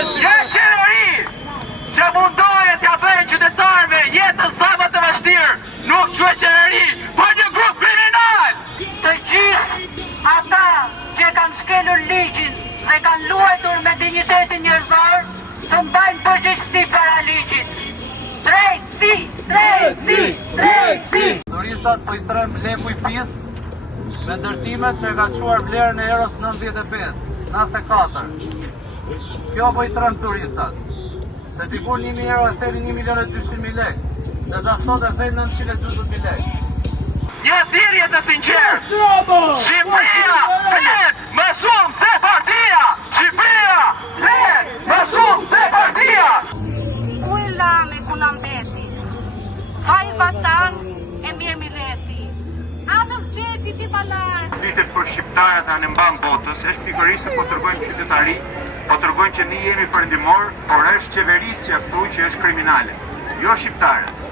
Ja qeveri që mundohet t'ja bëjnë qytetarëve jetën sa më të vështirë, nuk quhet qeveri, por një grup kriminal. Të gjithë ata që kanë shkelur ligjin dhe kanë luajtur me dinjitetin njerëzor, të mbajnë përgjegjësi para ligjit. Drejtësi, drejtësi, drejtësi. Turistat po i trem leku i pis me ndërtimet që e ka quar vlerën e erës 95, 94. Kjo po i trem turistat. Se dikur 1.000 euro e themi 1.200.000 lek, dhe sot e themi 920.000 lek. Një thirrje të sinqertë. Shqipëria flet më shumë se partia. Shqipëria flet më shumë se partia. Ku e lame ku na mbeti, faj vatan e mirë mireti, atës veti ti balar. Flitet për shqiptarët anë mban botës, është pikërisht se po tregojmë qytetari, po tregojmë që ne jemi perëndimor, por është qeverisja këtu që është kriminale, jo shqiptarët.